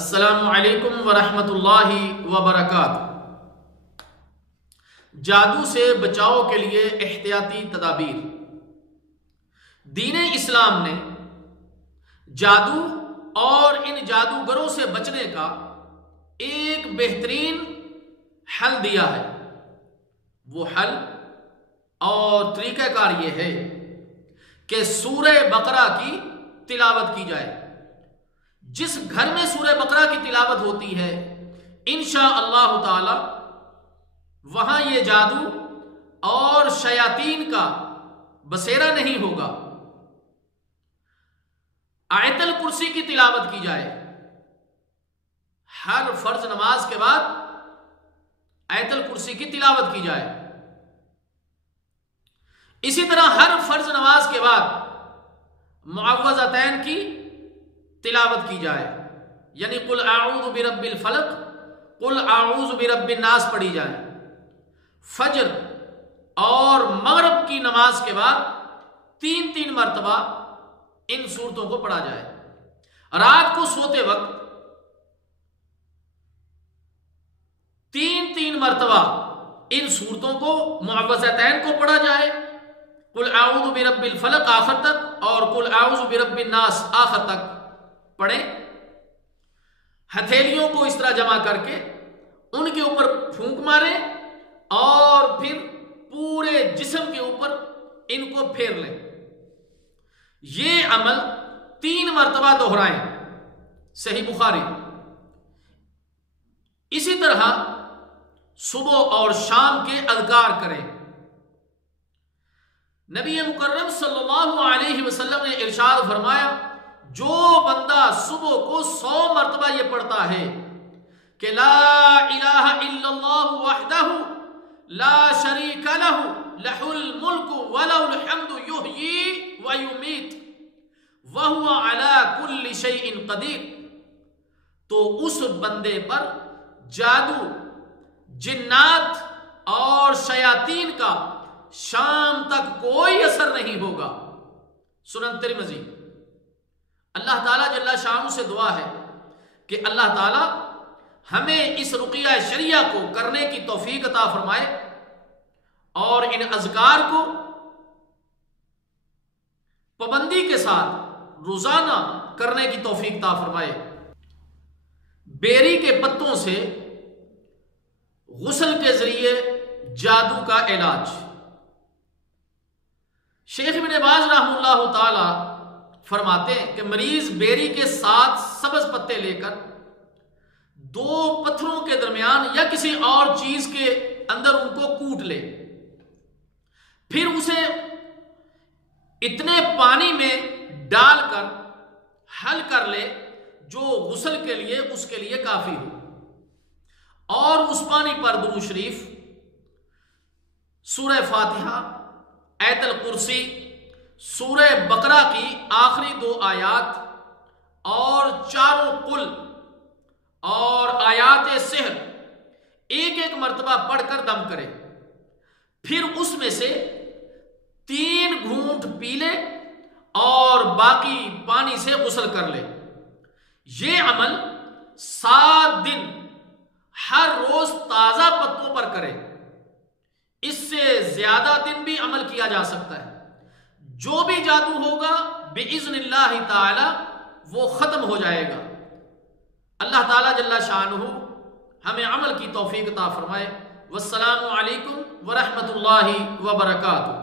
السلام علیکم ورحمۃ اللہ وبرکاتہ۔ جادو سے بچاؤ کے لیے احتیاطی تدابیر۔ دین اسلام نے جادو اور ان جادوگروں سے بچنے کا ایک بہترین حل دیا ہے۔ وہ حل اور طریقہ کار یہ ہے کہ سورہ بقرہ کی تلاوت کی جائے۔ جس گھر میں سورہ بقرہ کی تلاوت ہوتی ہے انشاءاللہ تعالی وہاں یہ جادو اور شیاطین کا بسیرا نہیں ہوگا۔ آیت الکرسی کی تلاوت کی جائے۔ ہر فرض نماز کے بعد آیت الکرسی کی تلاوت کی جائے۔ اسی طرح ہر فرض نماز کے بعد معوذتین کی تلاوت کی جائے، یعنی قل اعوذ برب الفلق، قل اعوذ برب الناس پڑھی جائے۔ فجر اور مغرب کی نماز کے بعد تین مرتبہ ان سورتوں کو پڑھا جائے۔ رات کو سوتے وقت تین مرتبہ ان سورتوں کو معوذتین کو پڑھا جائے، قل اعوذ برب الفلق آخر تک اور قل اعوذ برب الناس آخر تک پڑھیں۔ ہتھیلیوں کو اس طرح جمع کر کے ان کے اوپر پھونک ماریں اور پھر پورے جسم کے اوپر ان کو پھیر لیں۔ یہ عمل 3 مرتبہ دہرائیں، صحیح بخاری۔ اسی طرح صبح اور شام کے اذکار کریں۔ نبی مکرم صلی اللہ علیہ وسلم نے ارشاد فرمایا، جو بندہ صبح کو 100 مرتبہ یہ پڑھتا ہے کہ لا الہ الا اللہ وحدہ لا شریک لہ لہ الملک ولہ الحمد یحیی ویمیت وہو علی کل شیء قدیر، تو اس بندے پر جادو، جنات اور شیاطین کا شام تک کوئی اثر نہیں ہوگا۔ سنن ترمذی۔ اللہ تعالیٰ جل شانہ سے دعا ہے کہ اللہ تعالیٰ ہمیں اس رقیہ شریعہ کو کرنے کی توفیق عطا فرمائے اور ان اذکار کو پابندی کے ساتھ روزانہ کرنے کی توفیق عطا فرمائے۔ بیری کے پتوں سے غسل کے ذریعے جادو کا علاج۔ شیخ ابن باز رحمہ اللہ تعالی فرماتے ہیں کہ مریض بیری کے ساتھ سبز پتے لے کر 2 پتھروں کے درمیان یا کسی اور چیز کے اندر ان کو کوٹ لے، پھر اسے اتنے پانی میں ڈال کر حل کر لے جو غسل کے لیے اس کے لیے کافی ہو، اور اس پانی پر درود شریف، سورہ فاتحہ، آیت الکرسی، سورہ بقرہ کی آخری 2 آیات اور 4 قل اور آیات سحر ایک مرتبہ پڑھ کر دم کرے، پھر اس میں سے 3 گھونٹ پی لے اور باقی پانی سے غسل کر لے۔ یہ عمل 7 دن ہر روز تازہ پتوں پر کرے۔ اس سے زیادہ دن بھی عمل کیا جا سکتا ہے۔ جو بھی جادو ہوگا بإذن اللہ تعالی وہ ختم ہو جائے گا۔ اللہ تعالیٰ جل شانہ ہمیں عمل کی توفیق عطا فرمائے۔ والسلام علیکم ورحمۃ اللہ وبرکاتہ۔